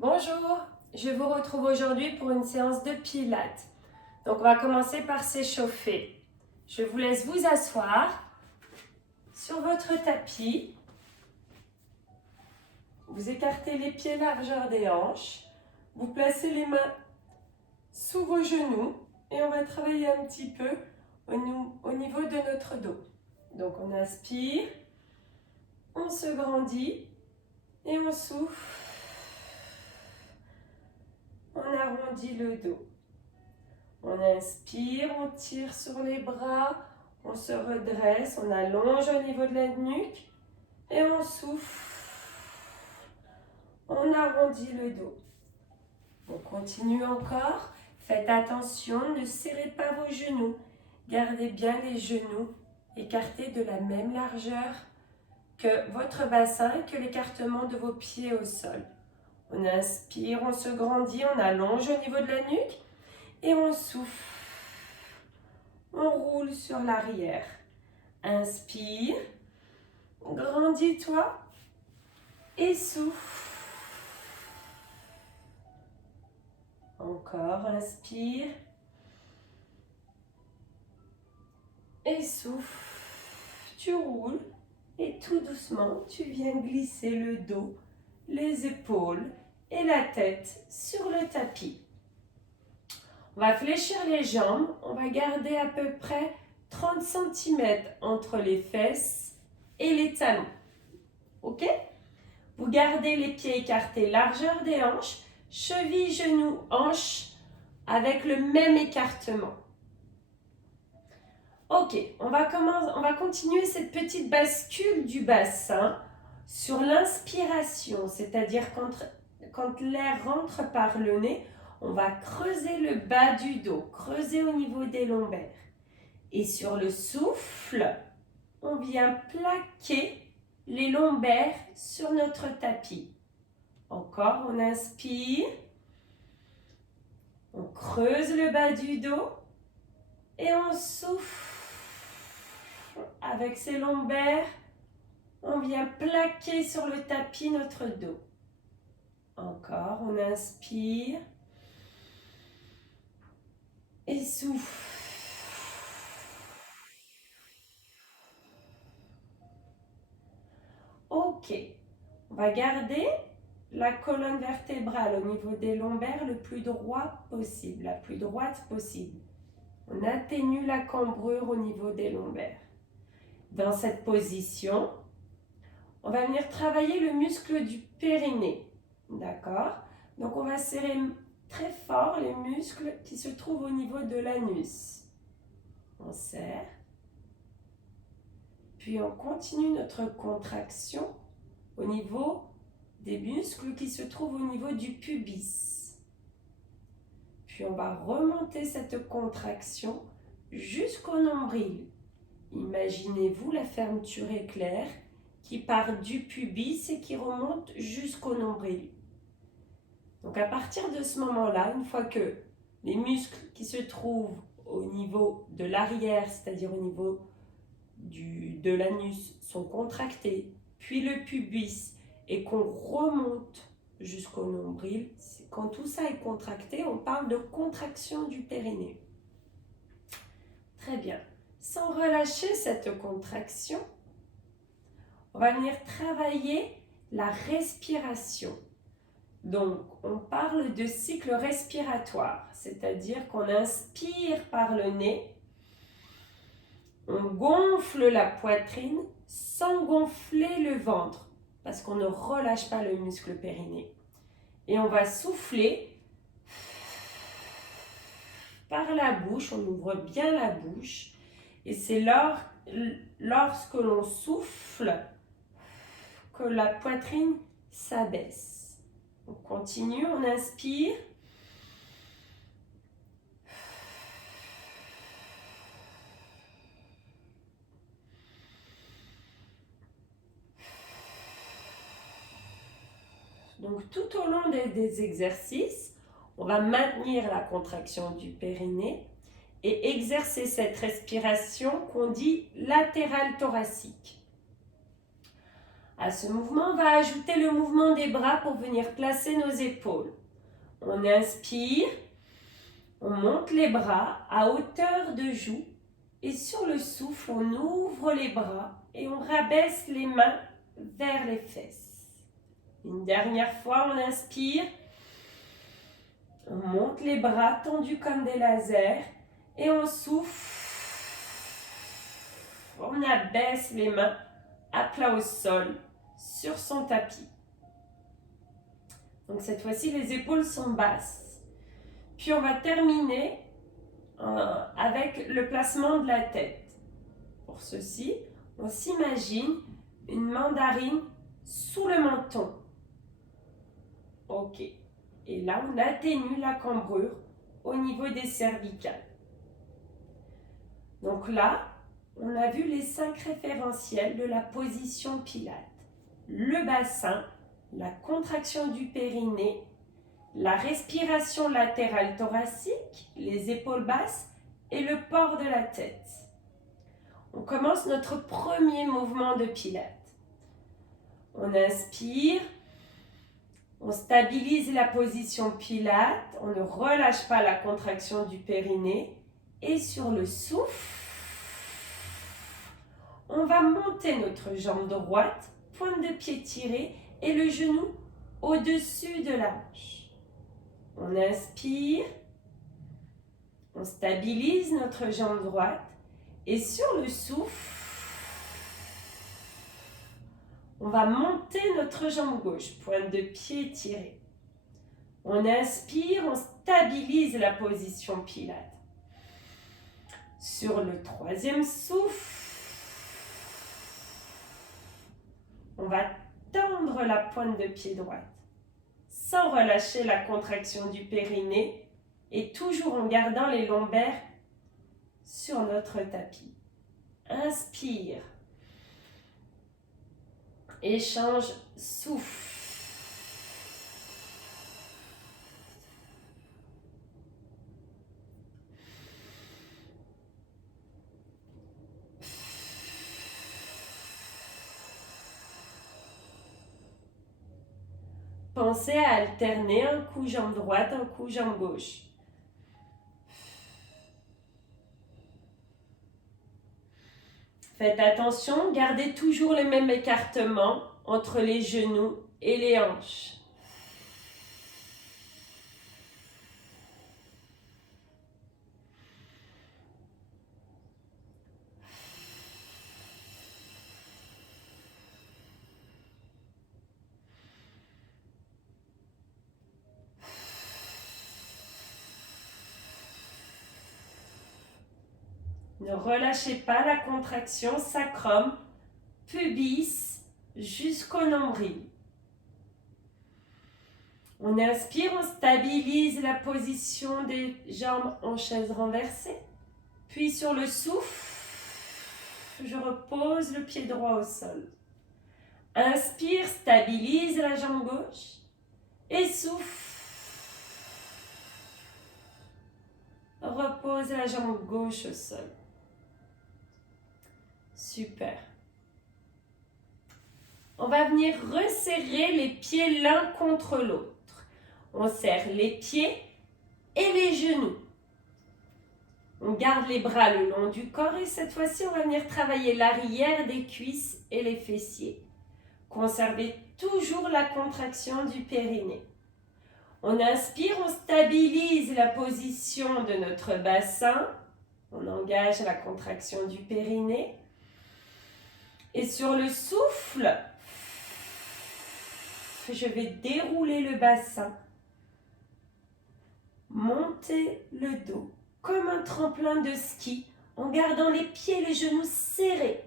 Bonjour, je vous retrouve aujourd'hui pour une séance de pilates. Donc on va commencer par s'échauffer. Je vous laisse vous asseoir sur votre tapis. Vous écartez les pieds largeur des hanches. Vous placez les mains sous vos genoux et on va travailler un petit peu au niveau de notre dos. Donc on inspire, on se grandit et on souffle. On arrondit le dos. On inspire, on tire sur les bras, on se redresse, on allonge au niveau de la nuque et on souffle. On arrondit le dos. On continue encore. Faites attention, ne serrez pas vos genoux. Gardez bien les genoux écartés de la même largeur que votre bassin et que l'écartement de vos pieds au sol. On inspire, on se grandit, on allonge au niveau de la nuque et on souffle. On roule sur l'arrière. Inspire, grandis-toi et souffle. Encore, inspire et souffle. Tu roules et tout doucement, tu viens glisser le dos, les épaules et la tête sur le tapis. On va fléchir les jambes, on va garder à peu près 30 cm entre les fesses et les talons. Ok? Vous gardez les pieds écartés, largeur des hanches, cheville, genoux, hanches, avec le même écartement. Ok, on va continuer cette petite bascule du bassin sur l'inspiration, c'est-à-dire quand l'air rentre par le nez, on va creuser le bas du dos, creuser au niveau des lombaires. Et sur le souffle, on vient plaquer les lombaires sur notre tapis. Encore, on inspire, on creuse le bas du dos et on souffle. Avec ses lombaires, on vient plaquer sur le tapis notre dos. Encore, on inspire et souffle. Ok, on va garder la colonne vertébrale au niveau des lombaires le plus droit possible, la plus droite possible. On atténue la cambrure au niveau des lombaires. Dans cette position, on va venir travailler le muscle du périnée. D'accord? Donc on va serrer très fort les muscles qui se trouvent au niveau de l'anus. On serre. Puis on continue notre contraction au niveau des muscles qui se trouvent au niveau du pubis. Puis on va remonter cette contraction jusqu'au nombril. Imaginez-vous la fermeture éclair qui part du pubis et qui remonte jusqu'au nombril. Donc à partir de ce moment-là, une fois que les muscles qui se trouvent au niveau de l'arrière, c'est-à-dire au niveau de l'anus, sont contractés, puis le pubis, et qu'on remonte jusqu'au nombril, quand tout ça est contracté, on parle de contraction du périnée. Très bien. Sans relâcher cette contraction, on va venir travailler la respiration. Donc, on parle de cycle respiratoire, c'est-à-dire qu'on inspire par le nez, on gonfle la poitrine sans gonfler le ventre, parce qu'on ne relâche pas le muscle périnée. Et on va souffler par la bouche, on ouvre bien la bouche, et c'est lorsque l'on souffle que la poitrine s'abaisse. On continue, on inspire. Donc tout au long des exercices, on va maintenir la contraction du périnée et exercer cette respiration qu'on dit latérale thoracique. À ce mouvement, on va ajouter le mouvement des bras pour venir placer nos épaules. On inspire, on monte les bras à hauteur de joue et sur le souffle, on ouvre les bras et on rabaisse les mains vers les fesses. Une dernière fois, on inspire, on monte les bras tendus comme des lasers et on souffle. On abaisse les mains à plat au sol sur son tapis. Donc cette fois-ci, les épaules sont basses. Puis on va terminer avec le placement de la tête. Pour ceci, on s'imagine une mandarine sous le menton. Ok. Et là, on atténue la cambrure au niveau des cervicales. Donc là, on a vu les 5 référentiels de la position Pilates. Le bassin, la contraction du périnée, la respiration latérale thoracique, les épaules basses et le port de la tête. On commence notre premier mouvement de Pilates. On inspire, on stabilise la position Pilates, on ne relâche pas la contraction du périnée et sur le souffle, on va monter notre jambe droite, pointe de pied tirée et le genou au-dessus de la hanche. On inspire, on stabilise notre jambe droite et sur le souffle, on va monter notre jambe gauche, pointe de pied tirée. On inspire, on stabilise la position Pilates. Sur le troisième souffle, on va tendre la pointe de pied droite sans relâcher la contraction du périnée et toujours en gardant les lombaires sur notre tapis. Inspire. Échange, souffle. Pensez à alterner un coup jambe droite, un coup jambe gauche. Faites attention, gardez toujours le même écartement entre les genoux et les hanches. Ne relâchez pas la contraction sacrum, pubis jusqu'au nombril. On inspire, on stabilise la position des jambes en chaise renversée. Puis sur le souffle, je repose le pied droit au sol. Inspire, stabilise la jambe gauche. Et souffle. Repose la jambe gauche au sol. Super. On va venir resserrer les pieds l'un contre l'autre. On serre les pieds et les genoux. On garde les bras le long du corps et cette fois-ci, on va venir travailler l'arrière des cuisses et les fessiers. Conservez toujours la contraction du périnée. On inspire, on stabilise la position de notre bassin. On engage la contraction du périnée. Et sur le souffle, je vais dérouler le bassin. Monter le dos comme un tremplin de ski en gardant les pieds et les genoux serrés.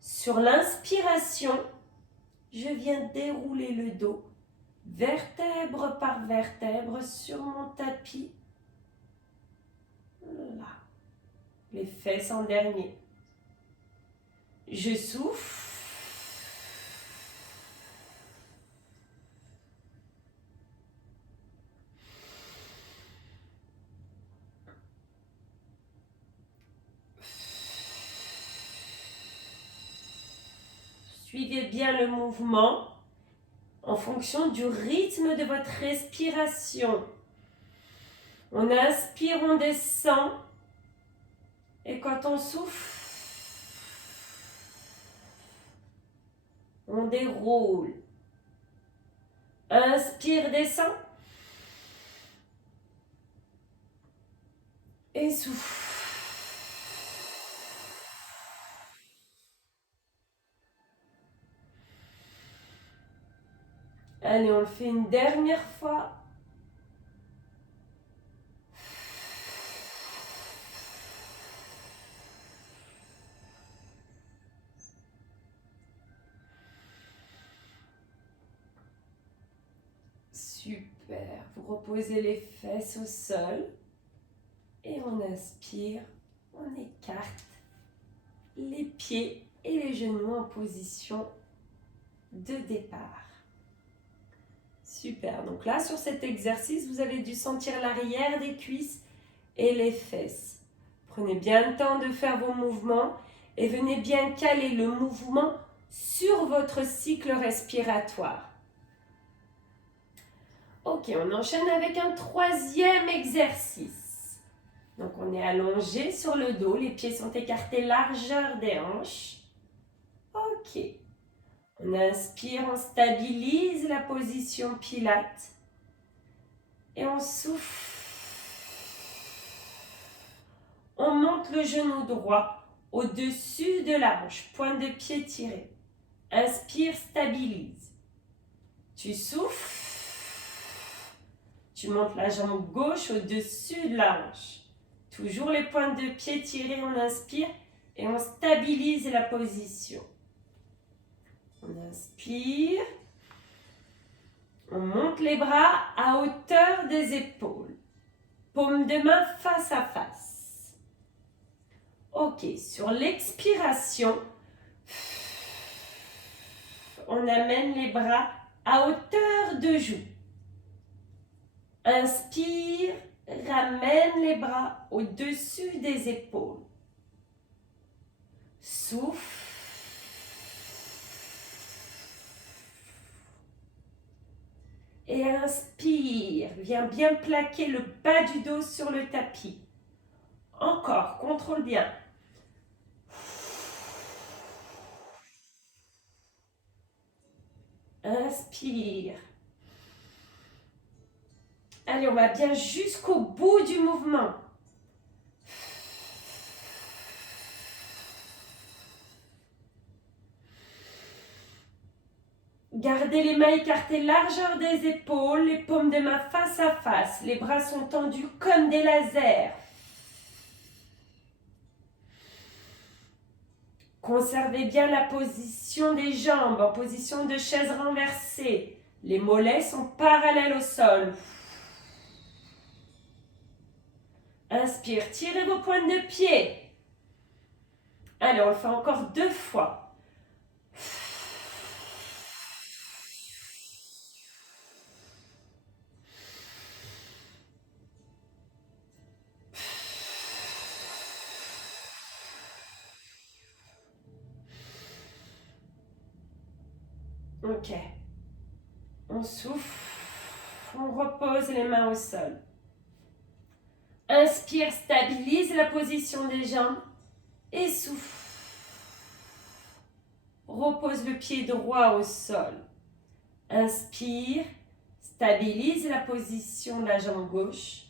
Sur l'inspiration, je viens dérouler le dos, vertèbre par vertèbre sur mon tapis. Là. Les fesses en dernier. Je souffle. Suivez bien le mouvement en fonction du rythme de votre respiration. On inspire, on descend. Et quand on souffle, on déroule. Inspire, descend. Et souffle. Allez, on le fait une dernière fois. Super. Vous reposez les fesses au sol. Et on inspire. On écarte les pieds et les genoux en position de départ. Super. Donc là, sur cet exercice, vous avez dû sentir l'arrière des cuisses et les fesses. Prenez bien le temps de faire vos mouvements et venez bien caler le mouvement sur votre cycle respiratoire. Ok, on enchaîne avec un troisième exercice. Donc on est allongé sur le dos, les pieds sont écartés largeur des hanches. Ok. On inspire, on stabilise la position Pilate. Et on souffle. On monte le genou droit au-dessus de la hanche, pointe de pied tirée. Inspire, stabilise. Tu souffles. Tu montes la jambe gauche au-dessus de la hanche. Toujours les pointes de pied tirées, on inspire et on stabilise la position. On inspire. On monte les bras à hauteur des épaules. Paume de main face à face. Ok, sur l'expiration, on amène les bras à hauteur de joue. Inspire, ramène les bras au-dessus des épaules. Souffle. Et inspire, viens bien plaquer le bas du dos sur le tapis. Encore, contrôle bien. Inspire. Allez, on va bien jusqu'au bout du mouvement. Gardez les mains écartées largeur des épaules, les paumes de main face à face. Les bras sont tendus comme des lasers. Conservez bien la position des jambes en position de chaise renversée. Les mollets sont parallèles au sol. Inspire, tirez vos pointes de pied. Allez, on le fait encore 2 fois. Ok. On souffle. On repose les mains au sol. Inspire, stabilise la position des jambes. Et souffle. Repose le pied droit au sol. Inspire, stabilise la position de la jambe gauche.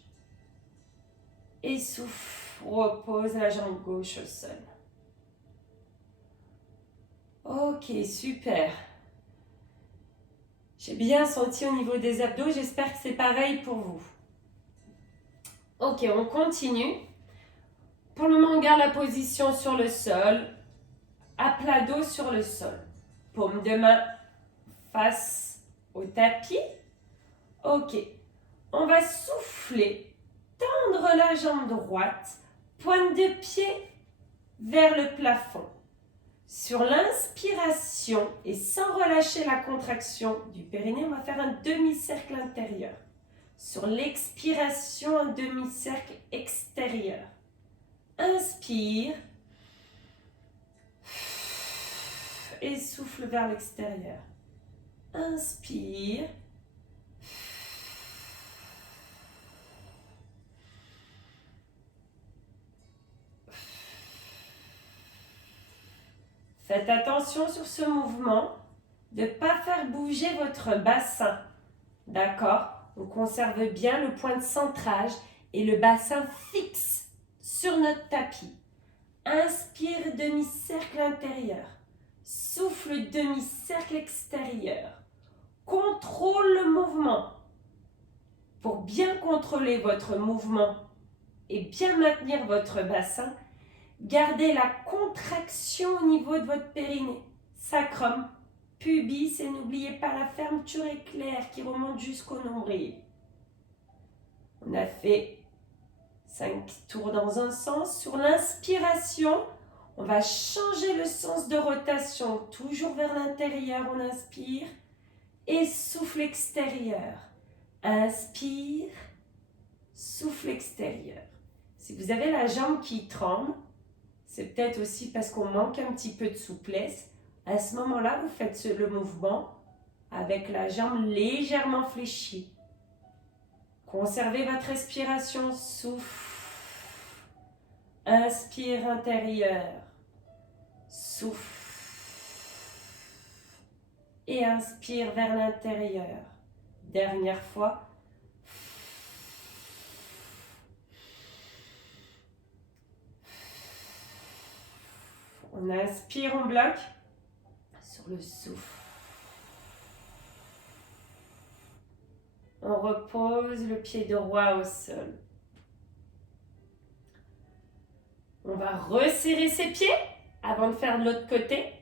Et souffle, repose la jambe gauche au sol. Ok, super. J'ai bien senti au niveau des abdos, j'espère que c'est pareil pour vous. Ok, on continue. Pour le moment, on garde la position sur le sol, à plat dos sur le sol. Paume de main face au tapis. Ok, on va souffler, tendre la jambe droite, pointe de pied vers le plafond. Sur l'inspiration et sans relâcher la contraction du périnée, on va faire un demi-cercle intérieur. Sur l'expiration, un demi-cercle extérieur. Inspire. et souffle vers l'extérieur. Inspire. Faites attention sur ce mouvement de ne pas faire bouger votre bassin. D'accord? On conserve bien le point de centrage et le bassin fixe sur notre tapis. Inspire, demi-cercle intérieur. Souffle, demi-cercle extérieur. Contrôle le mouvement. Pour bien contrôler votre mouvement et bien maintenir votre bassin, gardez la contraction au niveau de votre périnée, sacrum, pubis et n'oubliez pas la fermeture éclair qui remonte jusqu'au nombril. On a fait 5 tours dans un sens. Sur l'inspiration, on va changer le sens de rotation. Toujours vers l'intérieur, on inspire. Et souffle extérieur. Inspire. Souffle extérieur. Si vous avez la jambe qui tremble, c'est peut-être aussi parce qu'on manque un petit peu de souplesse. À ce moment-là, vous faites le mouvement avec la jambe légèrement fléchie. Conservez votre respiration, souffle. Inspire intérieur, souffle. Et inspire vers l'intérieur. Dernière fois. On inspire, on bloque sur le souffle. On repose le pied droit au sol. On va resserrer ses pieds avant de faire de l'autre côté.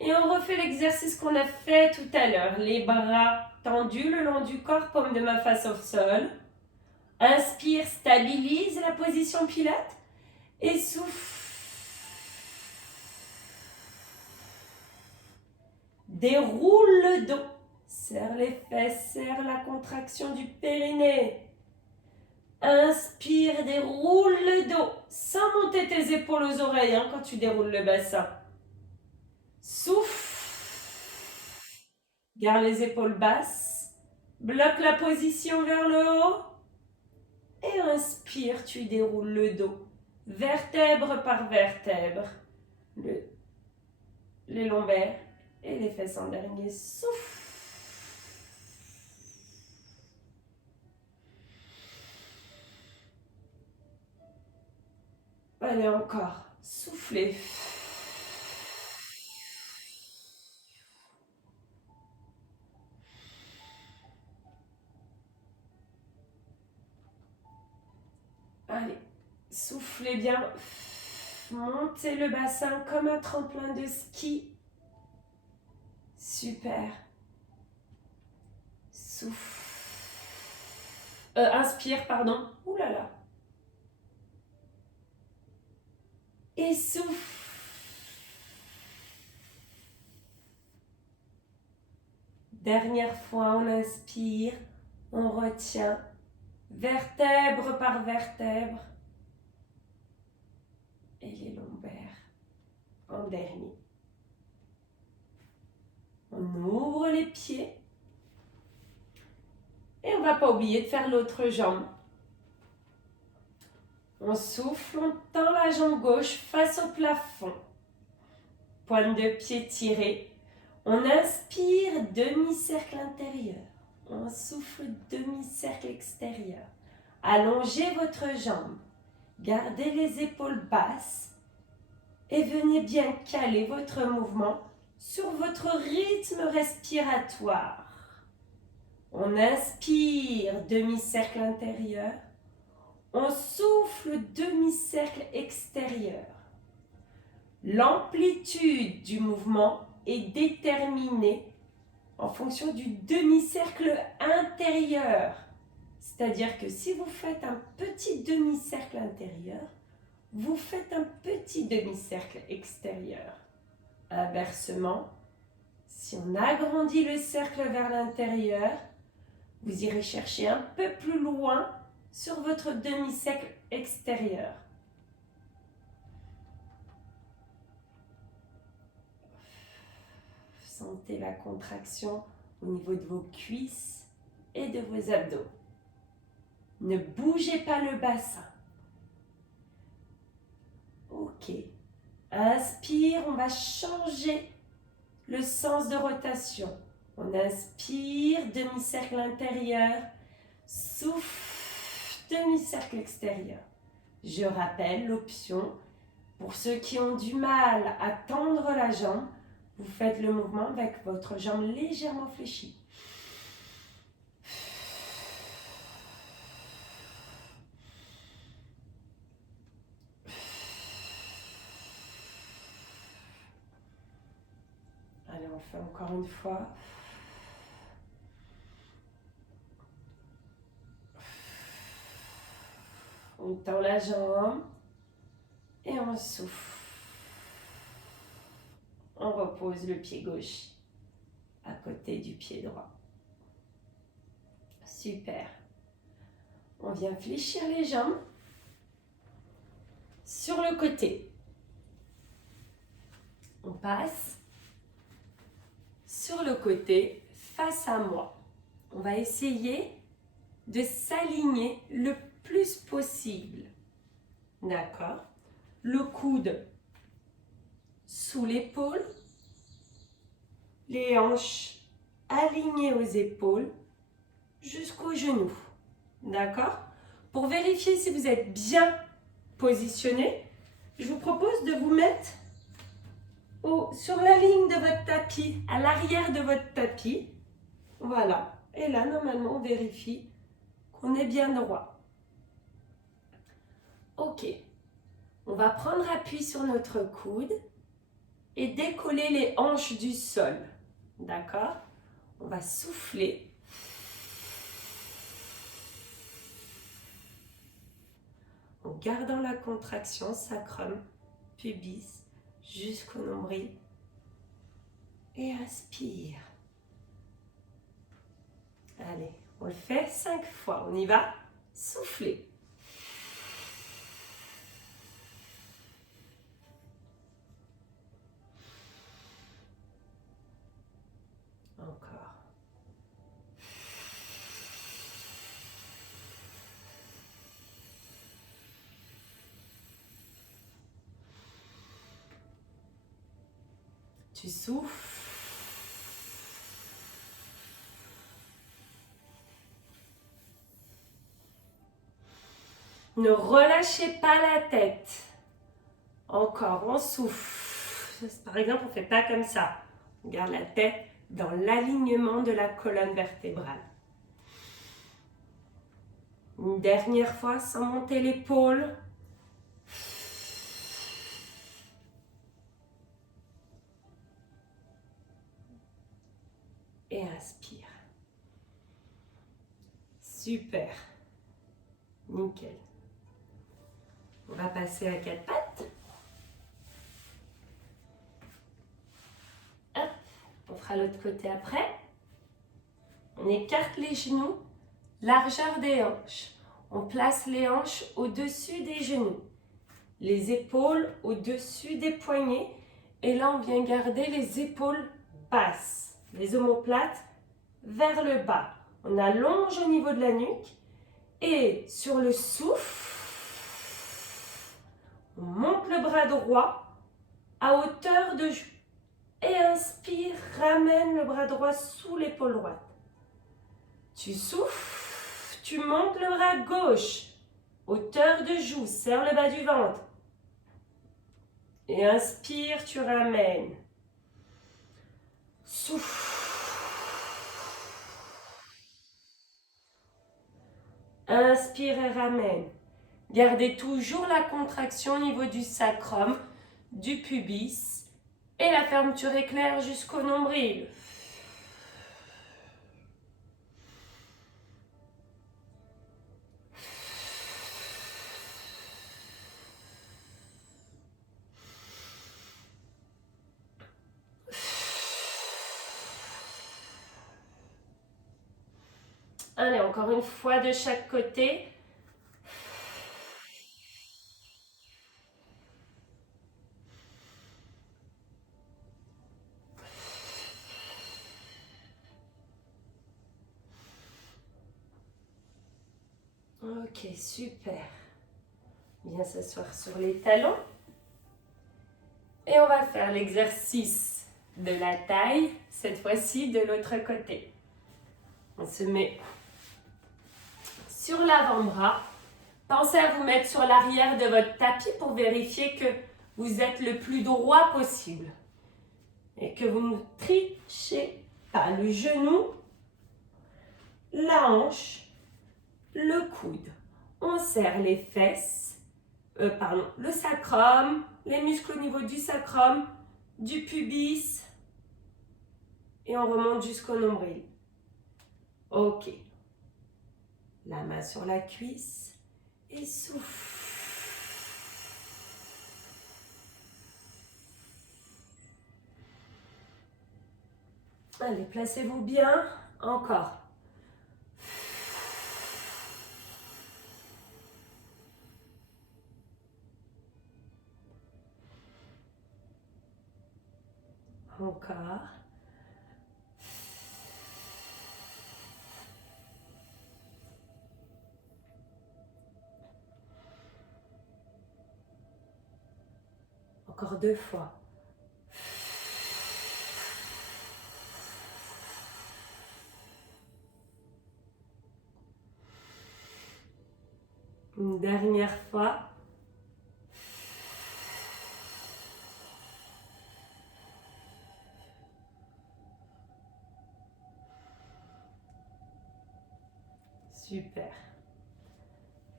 Et on refait l'exercice qu'on a fait tout à l'heure. Les bras tendus le long du corps, paume de main face au sol. Inspire, stabilise la position pilates. Et souffle. Déroule le dos. Serre les fesses, serre la contraction du périnée. Inspire, déroule le dos, sans monter tes épaules aux oreilles quand tu déroules le bassin. Souffle. Garde les épaules basses. Bloque la position vers le haut. Et inspire, tu déroules le dos. Vertèbre par vertèbre. Les lombaires et les fesses en dernier. Souffle. Allez, encore. Soufflez. Allez, soufflez bien. Montez le bassin comme un tremplin de ski. Super. Souffle. Inspire, pardon. Ouh là là. Et souffle. Dernière fois, on inspire, on retient, vertèbre par vertèbre. Et les lombaires en dernier. On ouvre les pieds. Et on ne va pas oublier de faire l'autre jambe. On souffle, on tend la jambe gauche face au plafond. Pointe de pied tirée. On inspire, demi-cercle intérieur. On souffle, demi-cercle extérieur. Allongez votre jambe. Gardez les épaules basses. Et venez bien caler votre mouvement sur votre rythme respiratoire. On inspire, demi-cercle intérieur. On souffle, demi-cercle extérieur. L'amplitude du mouvement est déterminée en fonction du demi-cercle intérieur. C'est-à-dire que si vous faites un petit demi-cercle intérieur, vous faites un petit demi-cercle extérieur. Inversement, si on agrandit le cercle vers l'intérieur, vous irez chercher un peu plus loin sur votre demi-cercle extérieur. Sentez la contraction au niveau de vos cuisses et de vos abdos. Ne bougez pas le bassin. Ok. Inspire, on va changer le sens de rotation. On inspire, demi-cercle intérieur. Souffle, demi-cercle extérieur. Je rappelle l'option. Pour ceux qui ont du mal à tendre la jambe, vous faites le mouvement avec votre jambe légèrement fléchie. Allez, on fait encore une fois. On tend la jambe et on souffle. On repose le pied gauche à côté du pied droit. Super. On vient fléchir les jambes sur le côté. On passe sur le côté face à moi. On va essayer de s'aligner le plus possible. D'accord? Le coude sous l'épaule, les hanches alignées aux épaules jusqu'aux genoux. D'accord? Pour vérifier si vous êtes bien positionné, je vous propose de vous mettre sur la ligne de votre tapis, à l'arrière de votre tapis. Voilà. Et là, normalement, on vérifie qu'on est bien droit. Ok. On va prendre appui sur notre coude et décoller les hanches du sol. D'accord? On va souffler. En gardant la contraction sacrum, pubis, jusqu'au nombril. Et inspire. Allez, on le fait 5 fois. On y va. Soufflez. Encore. Tu souffles. Ne relâchez pas la tête. Encore, on souffle. Par exemple, on ne fait pas comme ça. On garde la tête dans l'alignement de la colonne vertébrale. Une dernière fois, sans monter l'épaule. Et inspire. Super. Nickel. On va passer à 4 pattes. Hop. On fera l'autre côté après. On écarte les genoux, largeur des hanches. On place les hanches au-dessus des genoux. Les épaules au-dessus des poignets. Et là, on vient garder les épaules basses. Les omoplates vers le bas. On allonge au niveau de la nuque. Et sur le souffle, on monte le bras droit à hauteur de joue. Et inspire, ramène le bras droit sous l'épaule droite. Tu souffles, tu montes le bras gauche, hauteur de joue, serre le bas du ventre. Et inspire, tu ramènes. Souffle. Inspire et ramène. Gardez toujours la contraction au niveau du sacrum, du pubis et la fermeture éclair jusqu'au nombril. Allez, encore une fois de chaque côté. Ok, super. Bien s'asseoir sur les talons. Et on va faire l'exercice de la taille, cette fois-ci de l'autre côté. On se met sur l'avant-bras. Pensez à vous mettre sur l'arrière de votre tapis pour vérifier que vous êtes le plus droit possible. Et que vous ne trichez pas. Le genou, la hanche, le coude. On serre les fesses, le sacrum, les muscles au niveau du sacrum, du pubis. Et on remonte jusqu'au nombril. Ok. La main sur la cuisse et souffle. Allez, placez-vous bien. Encore. Encore. Encore 2 fois. Une dernière fois. Super.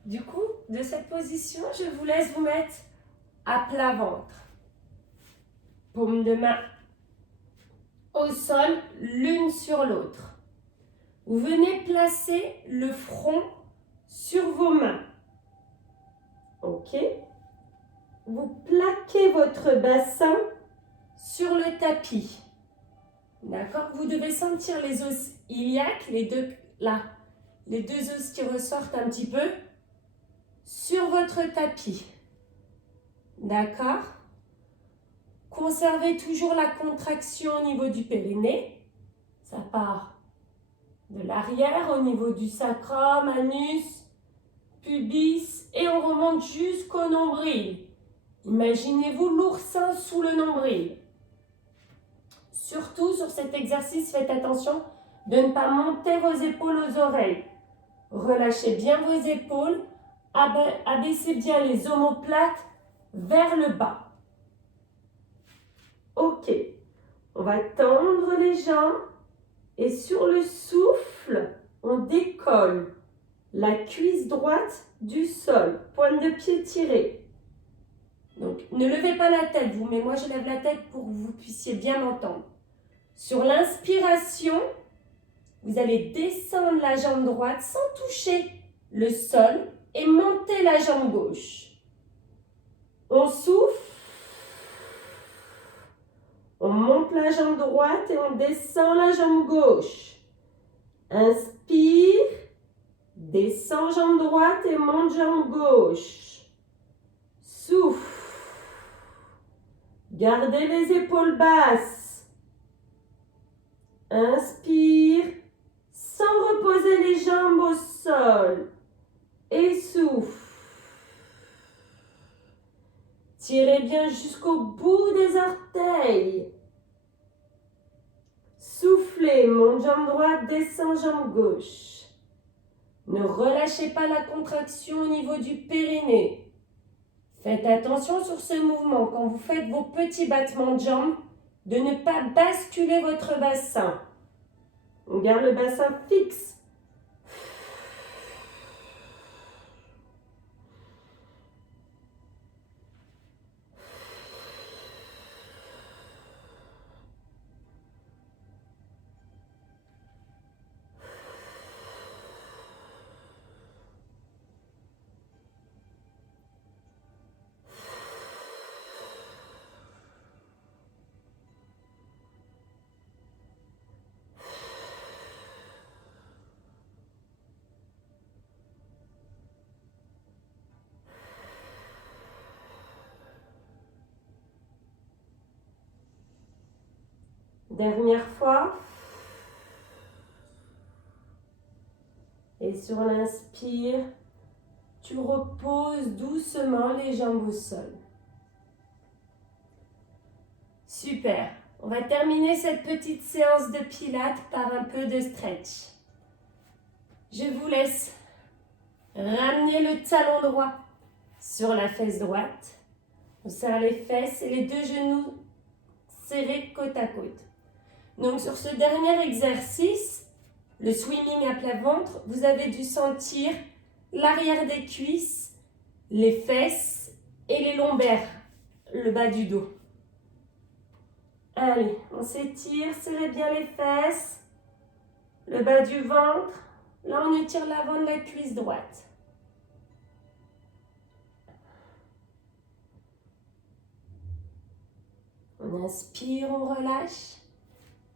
Du coup, de cette position, je vous laisse vous mettre à plat ventre. Paume de main au sol, l'une sur l'autre. Vous venez placer le front sur vos mains. Ok. Vous plaquez votre bassin sur le tapis. D'accord? Vous devez sentir les os iliaques, les deux os qui ressortent un petit peu sur votre tapis. D'accord? Conservez toujours la contraction au niveau du périnée. Ça part de l'arrière au niveau du sacrum, anus, pubis et on remonte jusqu'au nombril. Imaginez-vous l'oursin sous le nombril. Surtout sur cet exercice, faites attention de ne pas monter vos épaules aux oreilles. Relâchez bien vos épaules, abaissez bien les omoplates vers le bas. Ok, on va tendre les jambes et sur le souffle, on décolle la cuisse droite du sol, pointe de pied tirée. Donc, ne levez pas la tête, vous, mais moi je lève la tête pour que vous puissiez bien m'entendre. Sur l'inspiration, vous allez descendre la jambe droite sans toucher le sol et monter la jambe gauche. On souffle, on monte la jambe droite et on descend la jambe gauche. Inspire, descend jambe droite et monte jambe gauche. Souffle. Gardez les épaules basses. Inspire, sans reposer les jambes au sol. Et souffle. Tirez bien jusqu'au bout des orteils. Soufflez, monte jambe droite, descend jambe gauche. Ne relâchez pas la contraction au niveau du périnée. Faites attention sur ce mouvement quand vous faites vos petits battements de jambes, de ne pas basculer votre bassin. On garde le bassin fixe. Dernière fois. Et sur l'inspire, tu reposes doucement les jambes au sol. Super. On va terminer cette petite séance de pilates par un peu de stretch. Je vous laisse ramener le talon droit sur la fesse droite. On serre les fesses et les deux genoux serrés côte à côte. Donc sur ce dernier exercice, le swimming à plat ventre, vous avez dû sentir l'arrière des cuisses, les fesses et les lombaires, le bas du dos. Allez, on s'étire, serrez bien les fesses, le bas du ventre. Là, on étire l'avant de la cuisse droite. On inspire, on relâche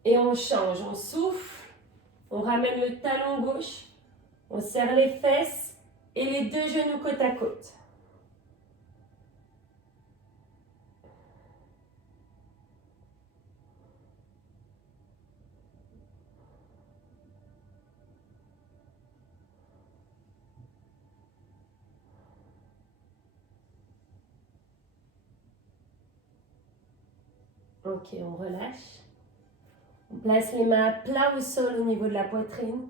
et on change. On souffle, on ramène le talon gauche, on serre les fesses et les deux genoux côte à côte. Ok, on relâche. On place les mains à plat au sol au niveau de la poitrine.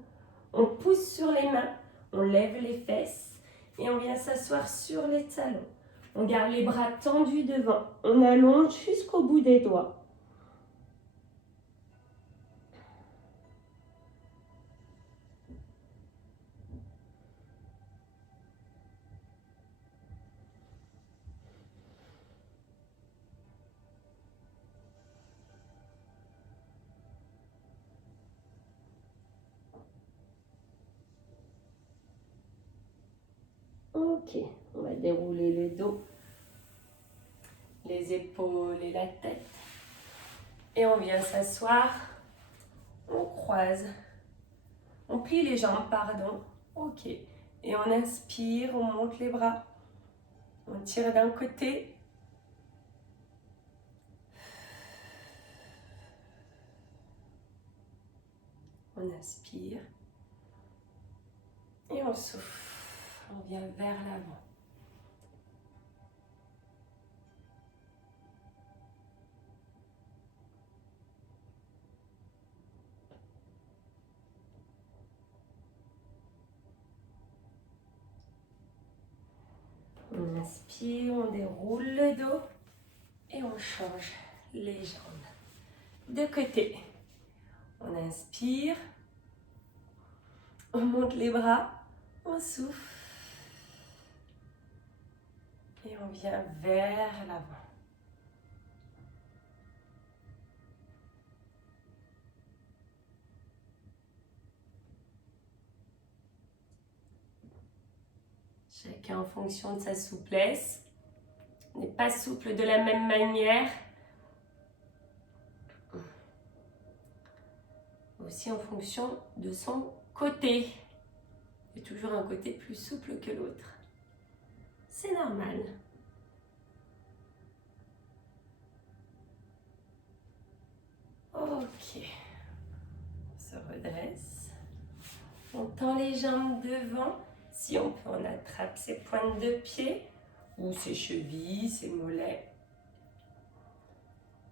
On pousse sur les mains, on lève les fesses et on vient s'asseoir sur les talons. On garde les bras tendus devant. On allonge jusqu'au bout des doigts. Ok, on va dérouler le dos, les épaules et la tête. Et on vient s'asseoir, on croise, on plie les jambes, pardon. Ok, et on inspire, on monte les bras, on tire d'un côté. On inspire et on souffle, on vient vers l'avant. On inspire, on déroule le dos et on change les jambes. De côté, on inspire, on monte les bras, on souffle et on vient vers l'avant. Chacun en fonction de sa souplesse. On n'est pas souple de la même manière. Aussi en fonction de son côté. Il y a toujours un côté plus souple que l'autre. C'est normal. Ok. On se redresse. On tend les jambes devant. Si on peut, on attrape ses pointes de pied ou ses chevilles, ses mollets.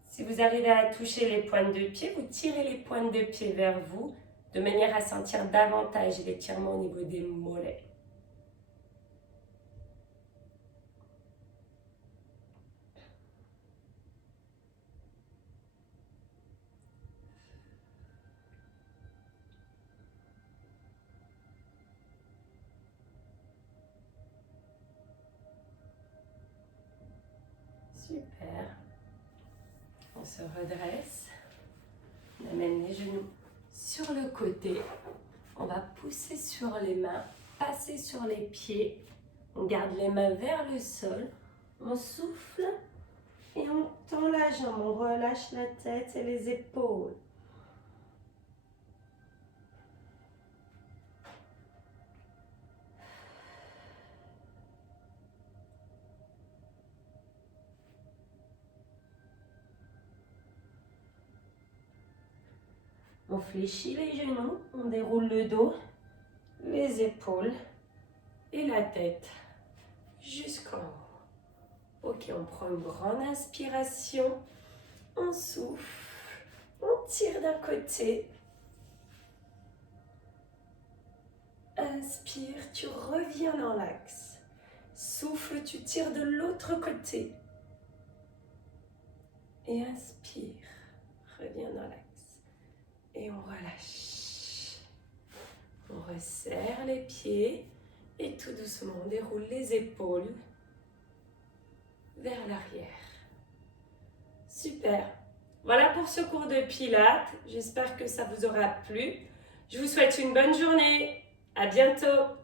Si vous arrivez à toucher les pointes de pied, vous tirez les pointes de pied vers vous de manière à sentir davantage l'étirement au niveau des mollets. Super. On se redresse. On amène les genoux sur le côté. On va pousser sur les mains, passer sur les pieds. On garde les mains vers le sol. On souffle et on tend la jambe. On relâche la tête et les épaules. On fléchit les genoux, on déroule le dos, les épaules et la tête. jusqu'en haut. Ok, on prend une grande inspiration. On souffle. On tire d'un côté. Inspire, tu reviens dans l'axe. Souffle, tu tires de l'autre côté. Et inspire, reviens dans l'axe. Et on relâche. On resserre les pieds et tout doucement on déroule les épaules vers l'arrière. Super. Voilà pour ce cours de pilates. J'espère que ça vous aura plu. Je vous souhaite une bonne journée. À bientôt.